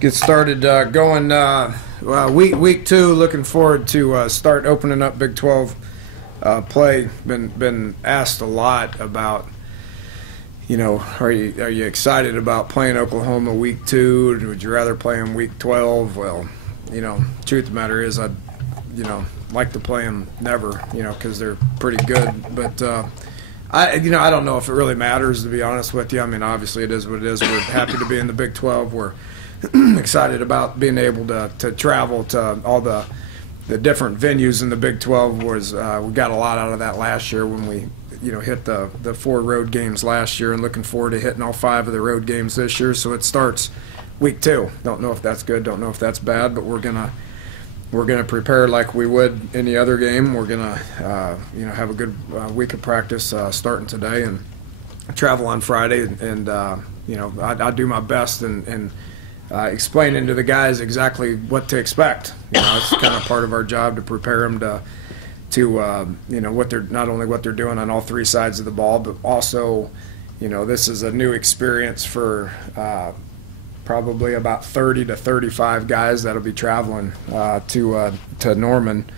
get started going week 2. Looking forward to start opening up Big 12 play. Been asked a lot about, are you excited about playing Oklahoma week 2? Would you rather play them week 12? Well, truth of the matter is I'd like to play them never, because they're pretty good. But I don't know if it really matters, to be honest with you. I mean, obviously it is what it is. We're happy to be in the Big 12. We're excited about being able to travel to all the different venues in the Big 12. We got a lot out of that last year when we hit the 4 road games last year, and looking forward to hitting all 5 of the road games this year. So it starts week 2. Don't know if that's good, don't know if that's bad, but we're gonna prepare like we would any other game. We're gonna have a good week of practice starting today and travel on Friday, and I do my best and explaining to the guys exactly what to expect. It's kind of part of our job to prepare them to what they're, not only what they're doing on all 3 sides of the ball, but also this is a new experience for probably about 30 to 35 guys that'll be traveling to Norman.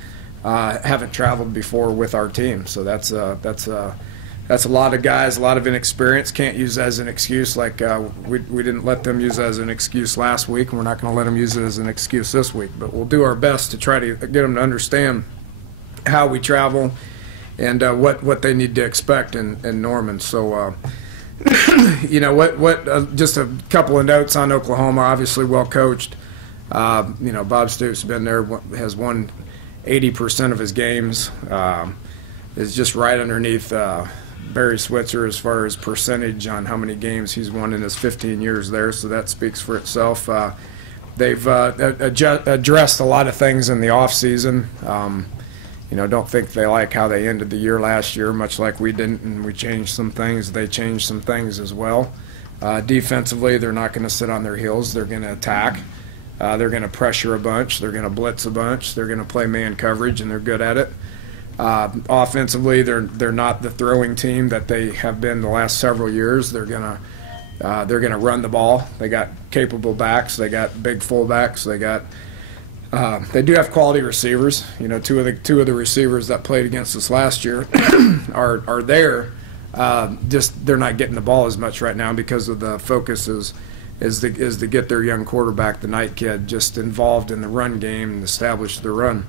Haven't traveled before with our team, so that's a lot of guys, a lot of inexperience. Can't use as an excuse, like we didn't let them use as an excuse last week, and we're not going to let them use it as an excuse this week. But we'll do our best to try to get them to understand how we travel and what they need to expect in Norman. So just a couple of notes on Oklahoma. Obviously well coached. Bob Stoops has been there, has won 80% of his games. Is just right underneath Barry Switzer as far as percentage on how many games he's won in his 15 years there, so that speaks for itself. They've addressed a lot of things in the offseason. Don't think they like how they ended the year last year, much like we didn't, and we changed some things. They changed some things as well. Defensively, they're not going to sit on their heels. They're going to attack. They're going to pressure a bunch. They're going to blitz a bunch. They're going to play man coverage, and they're good at it. Offensively, they're not the throwing team that they have been the last several years. They're gonna run the ball. They got capable backs. They got big fullbacks. They do have quality receivers. Two of the receivers that played against us last year are there. Just they're not getting the ball as much right now because of the focus is to get their young quarterback, the Knight kid, just involved in the run game and establish the run.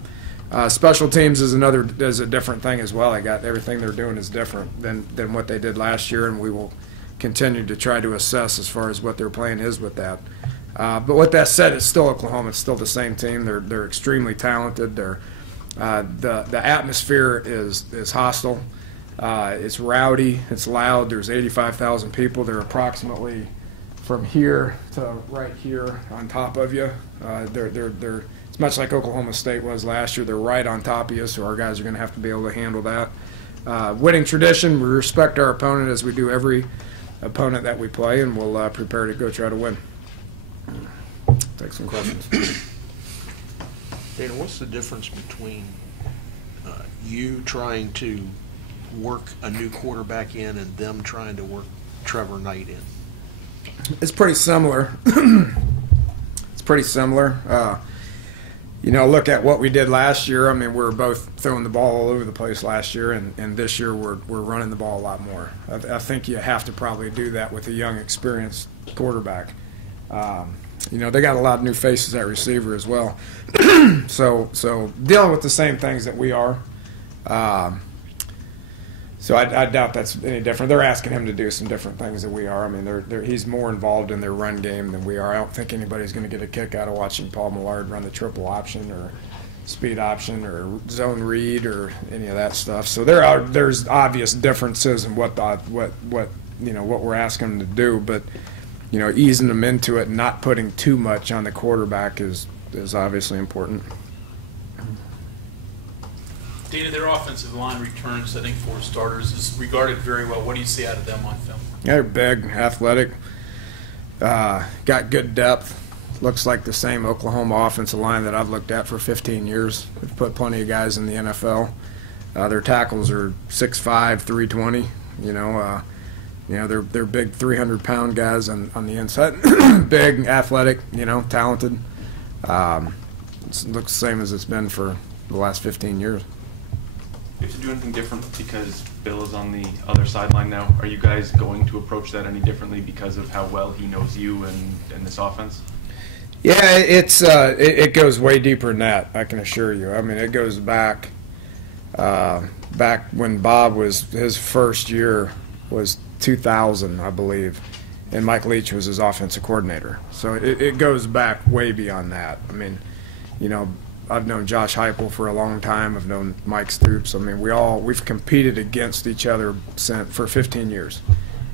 Special teams is a different thing as well. Everything they're doing is different than what they did last year, and we will continue to try to assess as far as what their plan is with that. But with that said, it's still Oklahoma. It's still the same team. They're extremely talented. The atmosphere is hostile. It's rowdy. It's loud. There's 85,000 people. They're approximately from here to right here on top of you. They're much like Oklahoma State was last year. They're right on top of you, so our guys are going to have to be able to handle that. Winning tradition, we respect our opponent as we do every opponent that we play, and we'll prepare to go try to win. Take some questions. Dana, what's the difference between you trying to work a new quarterback in and them trying to work Trevor Knight in? It's pretty similar. It's pretty similar. Look at what we did last year. I mean, we were both throwing the ball all over the place last year, and this year we're running the ball a lot more. I think you have to probably do that with a young, experienced quarterback. They got a lot of new faces at receiver as well. so dealing with the same things that we are. So I doubt that's any different. They're asking him to do some different things than we are. I mean, he's more involved in their run game than we are. I don't think anybody's going to get a kick out of watching Paul Millard run the triple option or speed option or zone read or any of that stuff. So there's obvious differences in what we're asking them to do, but easing them into it and not putting too much on the quarterback is obviously important. Dana, their offensive line returns, I think, 4 starters, is regarded very well. What do you see out of them on film? They're big, athletic, got good depth. Looks like the same Oklahoma offensive line that I've looked at for 15 years. We've put plenty of guys in the NFL. Their tackles are 6'5", 320. You know, they're big 300-pound guys on the inside, big, athletic, you know, talented. It looks the same as it's been for the last 15 years. You have to do anything different because Bill is on the other sideline now? Are you guys going to approach that any differently because of how well he knows you and this offense? Yeah, it goes way deeper than that, I can assure you. I mean, it goes back when Bob was, his first year was 2000, I believe, and Mike Leach was his offensive coordinator. So it goes back way beyond that. I mean, you know, I've known Josh Heupel for a long time. I've known Mike Stoops. I mean, we've competed against each other for 15 years,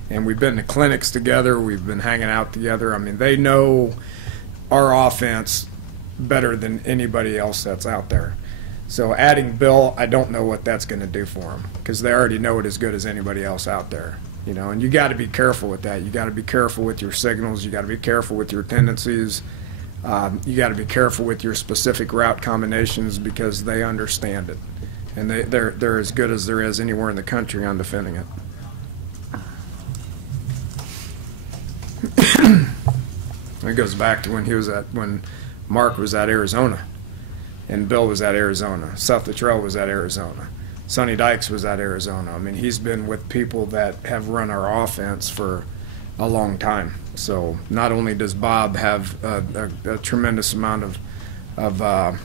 and we've been to clinics together. We've been hanging out together. I mean, they know our offense better than anybody else that's out there. So adding Bill, I don't know what that's going to do for them because they already know it as good as anybody else out there. You know, and you got to be careful with that. You got to be careful with your signals. You got to be careful with your tendencies. You got to be careful with your specific route combinations because they understand it, and they're as good as there is anywhere in the country on defending it. It goes back to when Mark was at Arizona, and Bill was at Arizona. Seth Luttrell was at Arizona. Sonny Dykes was at Arizona. I mean, he's been with people that have run our offense for a long time. So not only does Bob have a tremendous amount of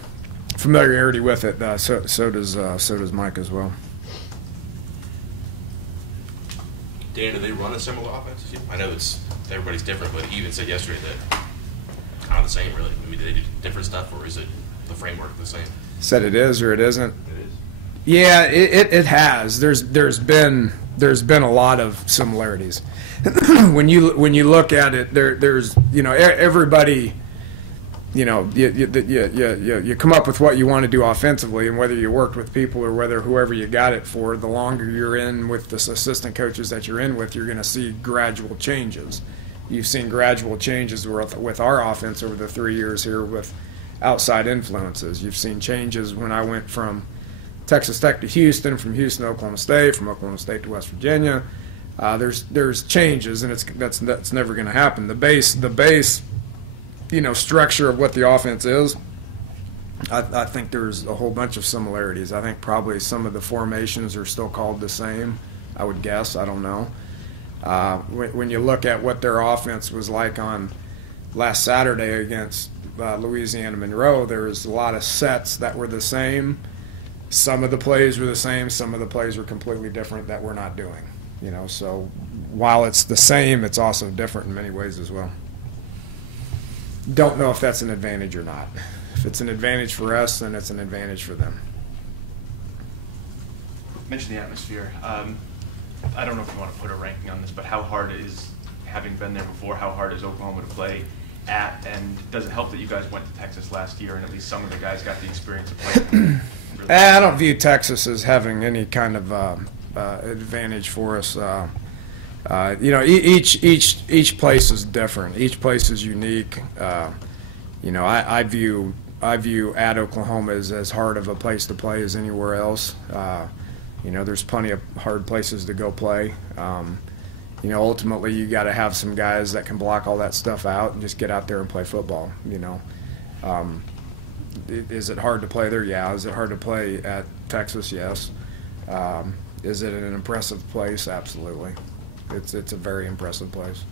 familiarity with it, so does Mike as well. Dan, do they run a similar offense? I know everybody's different, but he even said yesterday that kind of the same, really. I mean, do they do different stuff, or is it the framework the same? Said it is or it isn't. It is. Yeah, it has. There's been a lot of similarities. when you look at it, there's you know, everybody, you know, you come up with what you want to do offensively, and whether you worked with people or whether whoever you got it for, the longer you're in with the assistant coaches that you're in with, you're going to see gradual changes. You've seen gradual changes with our offense over the 3 years here with outside influences. You've seen changes when I went from Texas Tech to Houston, from Houston to Oklahoma State, from Oklahoma State to West Virginia. There's changes, and that's never going to happen. The base, you know, structure of what the offense is, I think there's a whole bunch of similarities. I think probably some of the formations are still called the same, I would guess. I don't know. When you look at what their offense was like on last Saturday against Louisiana Monroe, there was a lot of sets that were the same. Some of the plays were the same. Some of the plays were completely different that we're not doing. You know, so while it's the same, it's also different in many ways as well. Don't know if that's an advantage or not. If it's an advantage for us, then it's an advantage for them. Mention the atmosphere. I don't know if you want to put a ranking on this, but how hard is, having been there before, how hard is Oklahoma to play at? And does it help that you guys went to Texas last year and at least some of the guys got the experience of playing? I don't view Texas as having any kind of advantage for us. You know, each place is different. Each place is unique. You know, I view at Oklahoma as hard of a place to play as anywhere else. You know, there's plenty of hard places to go play. You know, ultimately you got to have some guys that can block all that stuff out and just get out there and play football. You know, is it hard to play there? Yeah. Is it hard to play at Texas? Yes. Is it an impressive place? Absolutely. It's a very impressive place.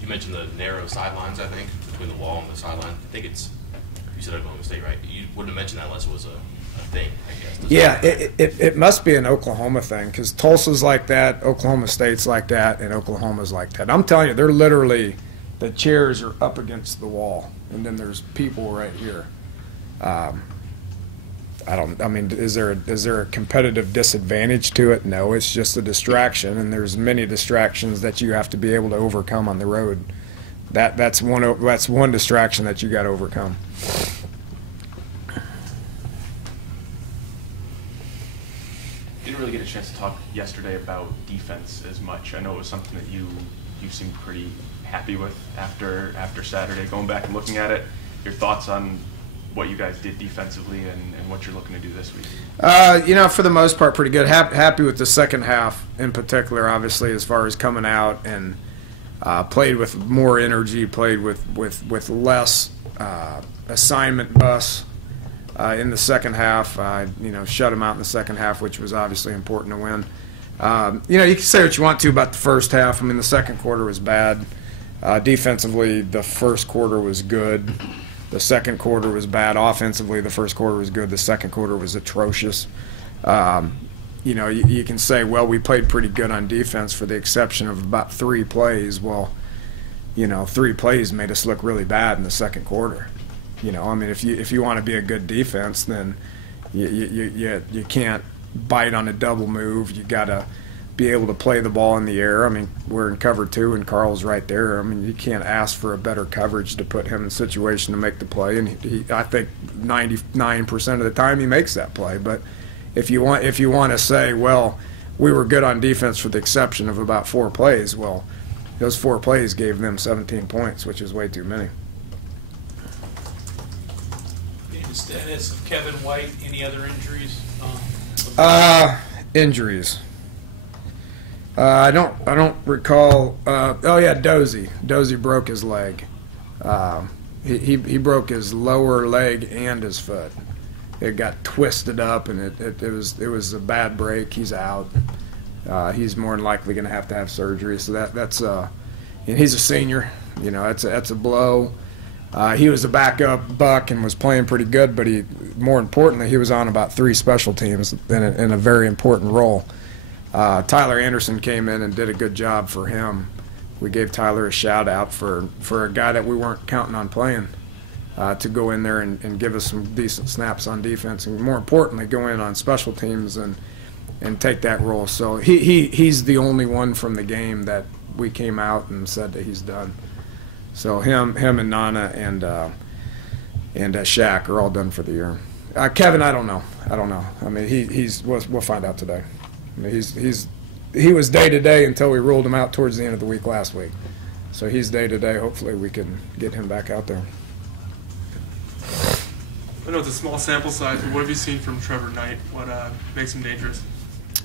You mentioned the narrow sidelines, I think, between the wall and the sideline. I think it's, you said Oklahoma State, right? You wouldn't have mentioned that unless it was a thing, I guess. Yeah, it must be an Oklahoma thing because Tulsa's like that, Oklahoma State's like that, and Oklahoma's like that. I'm telling you, they're literally, the chairs are up against the wall, and then there's people right here. I mean, is there a competitive disadvantage to it? No, it's just a distraction, and there's many distractions that you have to be able to overcome on the road. That's one distraction that you got to overcome. Didn't really get a chance to talk yesterday about defense as much. I know it was something that you seemed pretty happy with after Saturday. Going back and looking at it, your thoughts on what you guys did defensively and what you're looking to do this week? For the most part, pretty good. Happy with the second half in particular, obviously, as far as coming out and played with more energy, played with less assignment bus in the second half. Shut them out in the second half, which was obviously important to win. You can say what you want to about the first half. I mean, the second quarter was bad. Defensively, the first quarter was good. The second quarter was bad. Offensively, the first quarter was good. The second quarter was atrocious. You can say, well, we played pretty good on defense for the exception of about 3 plays. Well, 3 plays made us look really bad in the second quarter. If you want to be a good defense, then you can't bite on a double move. You got to be able to play the ball in the air. I mean, we're in cover 2 and Carl's right there. I mean, you can't ask for a better coverage to put him in a situation to make the play. And I think 99% of the time he makes that play. But if you want to say, well, we were good on defense for the exception of about 4 plays, well, those 4 plays gave them 17 points, which is way too many. The status of Kevin White, any other injuries? Injuries. I don't recall. Dozy. Dozy broke his leg. He broke his lower leg and his foot. It got twisted up, and it was a bad break. He's out. He's more than likely going to have surgery. So that's and he's a senior. That's a blow. He was a backup buck and was playing pretty good, but more importantly, he was on about 3 special teams in a very important role. Tyler Anderson came in and did a good job for him. We gave Tyler a shout out for a guy that we weren't counting on playing to go in there and give us some decent snaps on defense, and more importantly, go in on special teams and take that role. So he's the only one from the game that we came out and said that he's done. So him and Nana and Shaq are all done for the year. Kevin, I don't know. I mean, we'll find out today. I mean, he was day to day until we ruled him out towards the end of the week last week. So he's day to day. Hopefully we can get him back out there. I know it's a small sample size, but what have you seen from Trevor Knight? What makes him dangerous?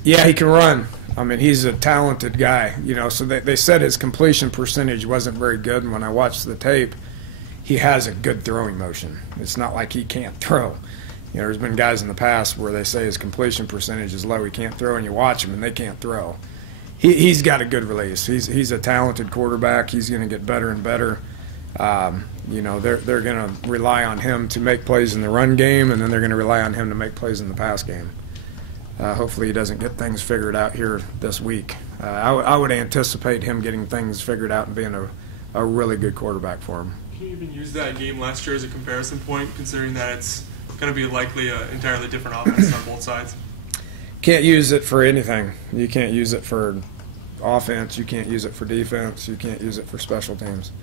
Yeah, he can run. I mean, he's a talented guy. So they said his completion percentage wasn't very good, and when I watched the tape, he has a good throwing motion. It's not like he can't throw. There's been guys in the past where they say his completion percentage is low, he can't throw, and you watch him and they can't throw. He's got a good release. He's a talented quarterback. He's going to get better and better. They're going to rely on him to make plays in the run game, and then they're going to rely on him to make plays in the pass game. Hopefully he doesn't get things figured out here this week. I would anticipate him getting things figured out and being a really good quarterback for him. Can you even use that game last year as a comparison point, considering that it's going to be likely an entirely different offense on both sides? Can't use it for anything. You can't use it for offense. You can't use it for defense. You can't use it for special teams.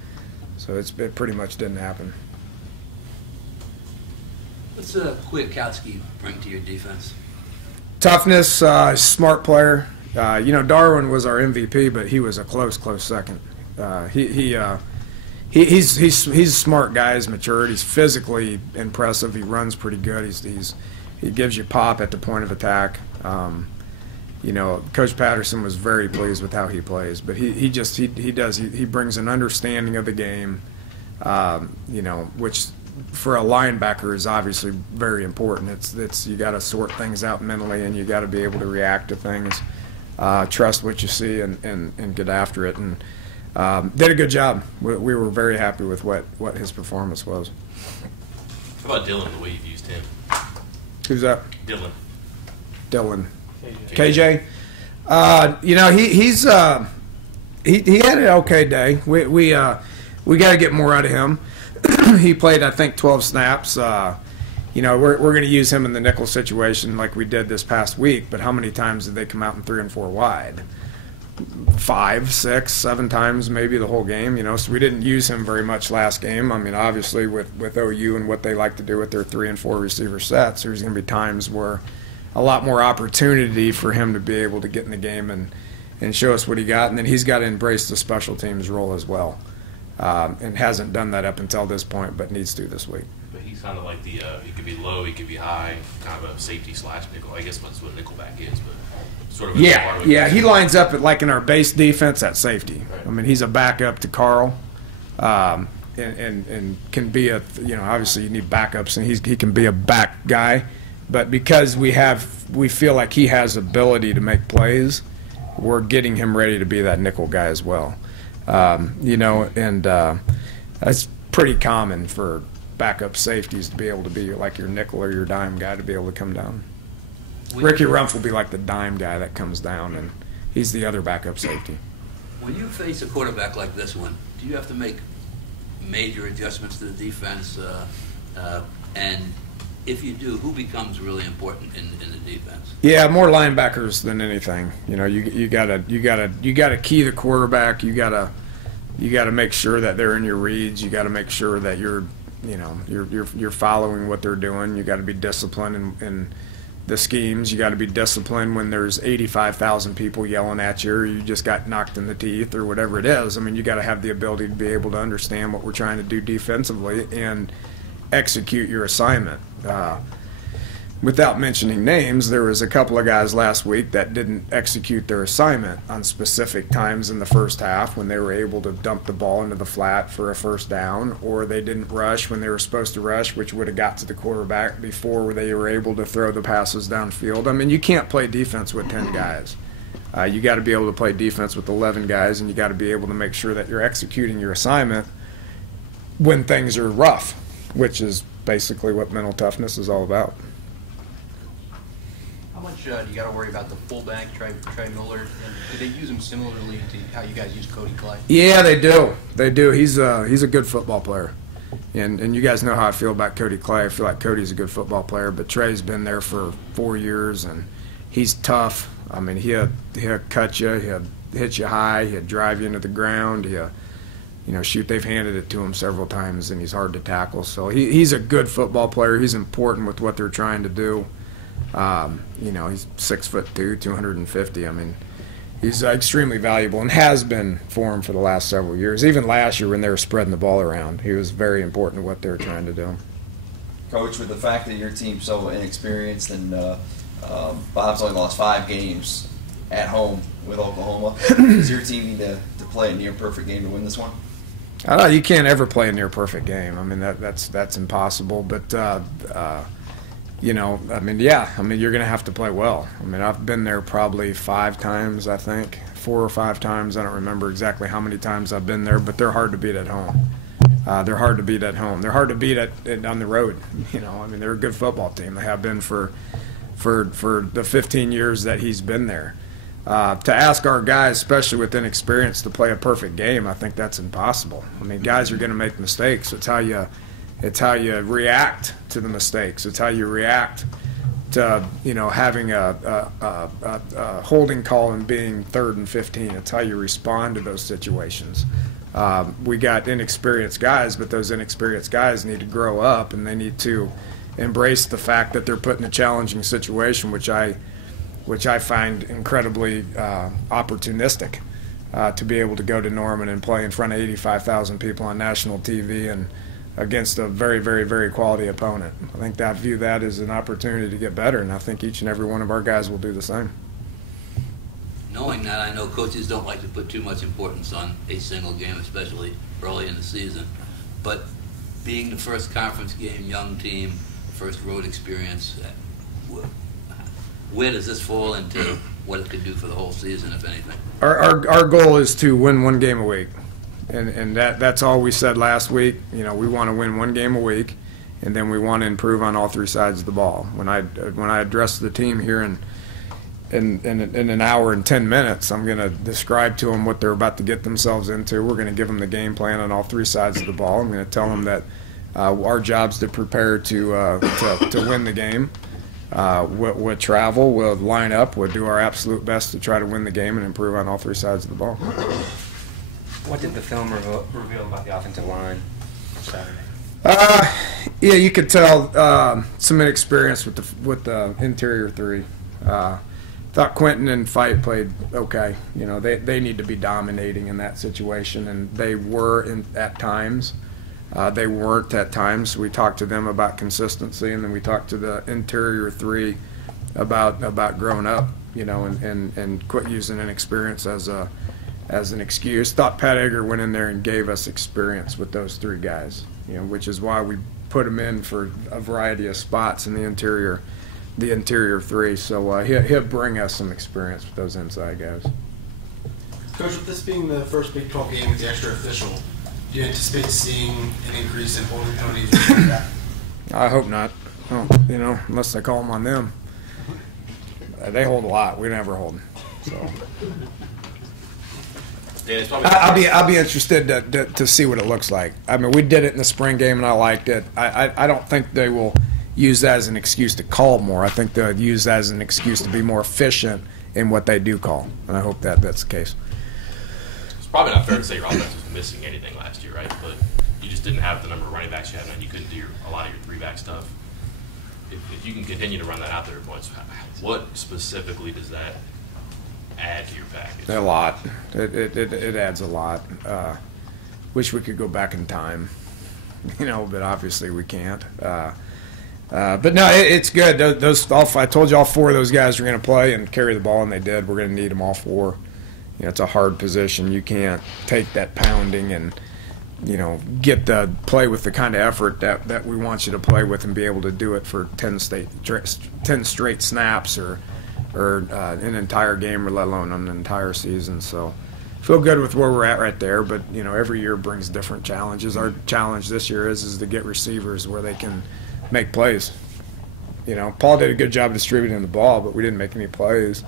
So it pretty much didn't happen. What's Kwiatkowski bring to your defense? Toughness, smart player. Darwin was our MVP, but he was a close second. He's a smart guy. He's matured. He's physically impressive. He runs pretty good. He gives you pop at the point of attack. Coach Patterson was very pleased with how he plays, but he brings an understanding of the game, which for a linebacker is obviously very important. It's you got to sort things out mentally, and you got to be able to react to things, trust what you see, and get after it. And did a good job. We were very happy with what his performance was. How about Dylan, the way you've used him? Who's that? Dylan. KJ. He had an okay day. We got to get more out of him. He played, I think, 12 snaps. We're going to use him in the nickel situation like we did this past week, but how many times did they come out in 3 and 4 wide? 5, 6, 7 times maybe the whole game, so we didn't use him very much last game. I mean, obviously with OU and what they like to do with their 3 and 4 receiver sets, there's going to be times where a lot more opportunity for him to be able to get in the game and show us what he got, and then he's got to embrace the special teams role as well, and hasn't done that up until this point, but needs to this week. but he's kind of like the he could be low, he could be high, kind of a safety slash nickel. I guess that's what nickelback is, but sort of. Yeah. He lines up at, like in our base defense at safety. Right. I mean, he's a backup to Carl, and can be a, obviously you need backups, and he can be a back guy, but because we feel like he has ability to make plays, we're getting him ready to be that nickel guy as well. That's pretty common for backup safeties to be able to be like your nickel or your dime guy to be able to come down. Ricky Rumpf will be like the dime guy that comes down, and he's the other backup safety. When you face a quarterback like this one, do you have to make major adjustments to the defense? And if you do, who becomes really important in the defense? Yeah, more linebackers than anything. You gotta key the quarterback. You gotta make sure that they're in your reads. You gotta make sure that you're following what they're doing. You gotta be disciplined in the schemes. You gotta be disciplined when there's 85,000 people yelling at you, or you just got knocked in the teeth, or whatever it is. I mean, you gotta have the ability to be able to understand what we're trying to do defensively and execute your assignment. Without mentioning names, there was a couple of guys last week that didn't execute their assignment on specific times in the first half when they were able to dump the ball into the flat for a first down, or they didn't rush when they were supposed to rush, which would have got to the quarterback before they were able to throw the passes downfield. I mean, you can't play defense with 10 guys. You got to be able to play defense with 11 guys, and you got to be able to make sure that you're executing your assignment when things are rough, which is basically what mental toughness is all about. How much do you got to worry about the fullback, Trey Miller? And do they use him similarly to how you guys use Cody Clay? Yeah, they do. They do. He's a good football player, and you guys know how I feel about Cody Clay. I feel like Cody's a good football player, but Trey's been there for 4 years, and he's tough. I mean, he'll cut you, he'll hit you high, he'll drive you into the ground, shoot. They've handed it to him several times, and he's hard to tackle. So he's a good football player. He's important with what they're trying to do. He's 6'2", 250. I mean, he's extremely valuable and has been for him for the last several years. Even last year when they were spreading the ball around, he was very important to what they were trying to do. Coach, with the fact that your team's so inexperienced and Bob's only lost 5 games at home with Oklahoma, does your team need to play a near-perfect game to win this one? I know you can't ever play a near-perfect game. I mean, that's impossible. But you're going to have to play well. I mean, I've been there probably 5 times, I think, 4 or 5 times. I don't remember exactly how many times I've been there, but they're hard to beat at home. They're hard to beat at home. They're hard to beat on the road. They're a good football team. They have been for the 15 years that he's been there. To ask our guys, especially with inexperience, to play a perfect game, I think that's impossible. I mean, guys are going to make mistakes. It's how you react to the mistakes. It's how you react to having a holding call and being 3rd and 15. It's how you respond to those situations. We got inexperienced guys, but those inexperienced guys need to grow up, and they need to embrace the fact that they're put in a challenging situation, which I find incredibly opportunistic, to be able to go to Norman and play in front of 85,000 people on national TV and against a very, very, very quality opponent. I view that as an opportunity to get better, and I think each and every one of our guys will do the same. Knowing that, I know coaches don't like to put too much importance on a single game, especially early in the season. But being the first conference game, young team, first road experience, where does this fall into what it could do for the whole season, if anything? Our goal is to win 1 game a week, and that's all we said last week. We want to win 1 game a week, and then we want to improve on all 3 sides of the ball. When I address the team here in an hour and 10 minutes, I'm going to describe to them what they're about to get themselves into. We're going to give them the game plan on all 3 sides of the ball. I'm going to tell them that our job's to prepare to win the game. We'll travel, we'll line up, we'll do our absolute best to try to win the game and improve on all 3 sides of the ball. What did the film reveal about the offensive line Saturday? Yeah, you could tell some inexperience with the interior 3. Thought Quentin and Fight played okay. They need to be dominating in that situation, and they were at times. They weren't at times. We talked to them about consistency, and then we talked to the interior three about growing up, you know, and quit using inexperience as an excuse. Thought Pat Egger went in there and gave us experience with those three guys, you know, which is why we put them in for a variety of spots in the interior three. So he'll bring us some experience with those inside guys. Coach, with this being the first Big 12 game with the extra official, do you anticipate seeing an increase in holding penalties? I hope not. Oh, you know, unless they call them on them. They hold a lot. We never hold them. So I'll be interested to see what it looks like. I mean, we did it in the spring game, and I liked it. I don't think they will use that as an excuse to call more. I think they'll use that as an excuse to be more efficient in what they do call, and I hope that's the case. It's probably not fair to say your offense was missing anything last year, right? But you just didn't have the number of running backs you had, and you couldn't do a lot of your three-back stuff. If you can continue to run that out there, what specifically does that add to your package? A lot. It adds a lot. Wish we could go back in time, you know, but obviously we can't. But no, it's good. I told you all four of those guys are going to play and carry the ball, and they did. We're going to need them all four. You know, it's a hard position. You can't take that pounding and, you know, get the play with the kind of effort that we want you to play with and be able to do it for 10 straight snaps or an entire game, or let alone an entire season. So feel good with where we're at right there. But, you know, every year brings different challenges. Our challenge this year is to get receivers where they can make plays. You know, Paul did a good job distributing the ball, but we didn't make any plays.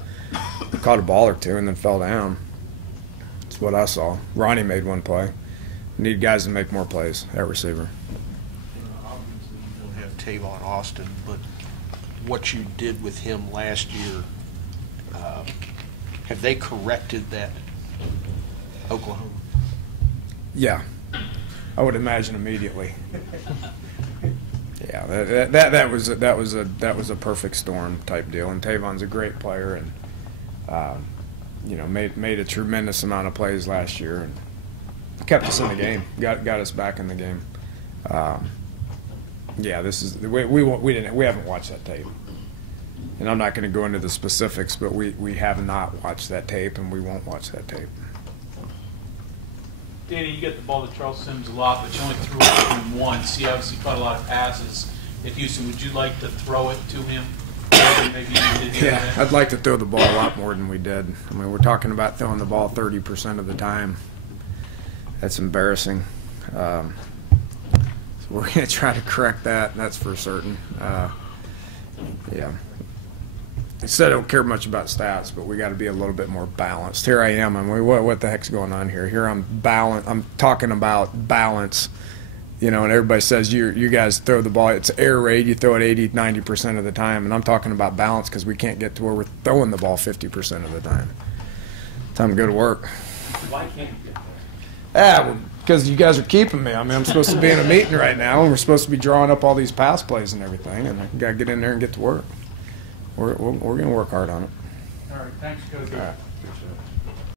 We caught a ball or two and then fell down. That's what I saw. Ronnie made one play. We need guys to make more plays at receiver. You don't have Tavon Austin, but what you did with him last year, have they corrected that Oklahoma? Yeah, I would imagine immediately. Yeah, that was a perfect storm type deal, and Tavon's a great player, and you know, made a tremendous amount of plays last year, and kept us in the game, got us back in the game. Yeah, this is we haven't watched that tape, and I'm not going to go into the specifics, but we have not watched that tape, and we won't watch that tape. Danny, you get the ball to Charles Sims a lot, but you only threw it to him once. He obviously caught a lot of passes at Houston. Would you like to throw it to him? Maybe you did Yeah, I'd like to throw the ball a lot more than we did. I mean, we're talking about throwing the ball 30% of the time. That's embarrassing. So we're going to try to correct that, that's for certain. Yeah. I said I don't care much about stats, but we got to be a little bit more balanced. Here I am. I mean, what the heck's going on here? Here I'm talking about balance, you know, and everybody says you guys throw the ball. It's air raid. You throw it 80, 90% of the time, and I'm talking about balance because we can't get to where we're throwing the ball 50% of the time. Time to go to work. Why can't you get there? Because you guys are keeping me. I mean, I'm supposed to be in a meeting right now, and we're supposed to be drawing up all these pass plays and everything, and I got to get in there and get to work. We're going to work hard on it. All right, thanks, Coach. All right.